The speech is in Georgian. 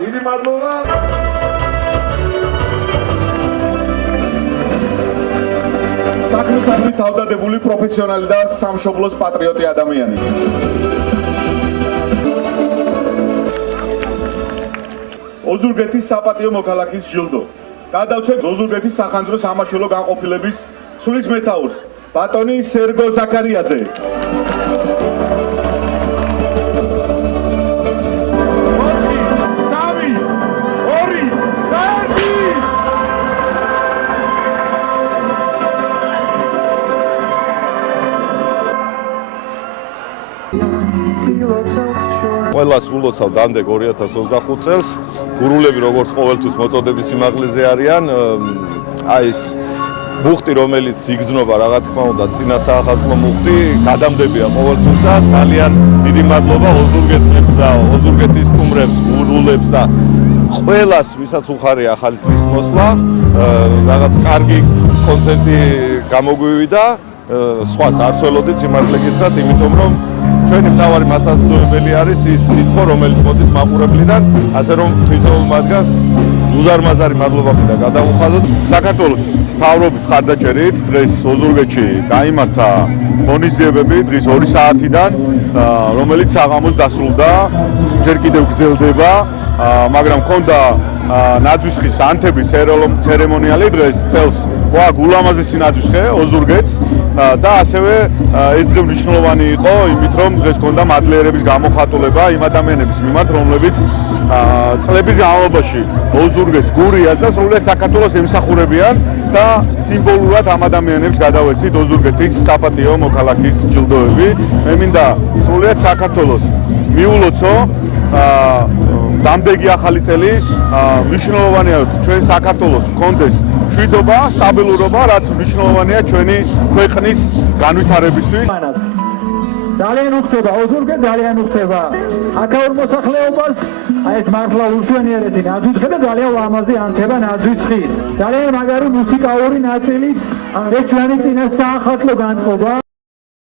დიდი მადლობა. საქმისადმი თავდადებული პროფესიონალი და სამშობლოს პატრიოტი ადამიანი. ოზურგეთის საპატიო მოქალაქის ჯილდო. გადავცეთ ოზურგეთის სახანძრო სამაშველო განყოფილების სულის მეთაურს, ბატონი სერგო ზაქარიაძე. ყველას ულოცავ დამდეგ 2025 წელს. გურულები როგორც ყოველთვის მოწოდების სიმაღლეზე არიან. აი ეს მუხტი, რომელიც იგრძნობა რა თქმა უნდა წინა საახალწლო მუხტი, გადამდებია ყოველთვის და ძალიან დიდი მადლობა ოზურგეთს და ოზურგეთის სტუმრებს, გურულებს და ყველას, ვისაც უხარია ახალი წლის მოსვლა, რაღაც კარგი კონცერტი გამოგვივიდა. სხვას არ ცველოდით სიმართლე გითხრათ, იმიტომ რომ ჩვენი მთავარი მასაძლებელი არის ის სიტყვა, რომელიც მოდის მაყურებლიდან, ასე რომ თვითონ მათგანს უზარმაზარი მადლობა მინდა გადავუხადოთ. საქართველოს მთავრობის ხარდაჭერით დღეს ოზურგეთში გაიმართა ღონისძიებები დღის 2 საათიდან, რომელიც საღამოს დასრულდა, ჯერ კიდევ გრძელდება, მაგრამ მქონდა ნაძვისხის ანთების ცერემონიალი დღეს წელს გვაქვს ულამაზესი ნაძვისხე ოზურგეთს და ასევე ეს დღე მნიშვნელოვანი იყო იმით რომ დღეს მქონდა მადლიერების გამოხატულება იმ ადამიანების მიმართ რომლებიც წლების განმავლობაში ოზურგეთს, გურიას და სრულიად საქართველოს ემსახურებიან და სიმბოლურად ამ ადამიანებს გადავეცით ოზურგეთის საპატიო მოქალაქის ჯილდოები. მე მინდა სრულიად საქართველოს მიულოცო დამდეგი ახალი წელი, მნიშვნელოვანია ჩვენ საქართველოს გქონდეს მშვიდობა, სტაბილურობა, რაც მნიშვნელოვანია ჩვენი ქვეყნის განვითარებისთვის. ძალიან უხდება ოზურგე, ძალიან უხდება აქაურ მოსახლეობას, აი ეს მართლა ურშვენიერესი ნაძვისხე და ძალიან ლამაზი ანთება ნაძვისხის. ძალიან მაგარი მუსიკალური ნაწილით, ეს ჩვენი წინა საახალწლო განწყობა.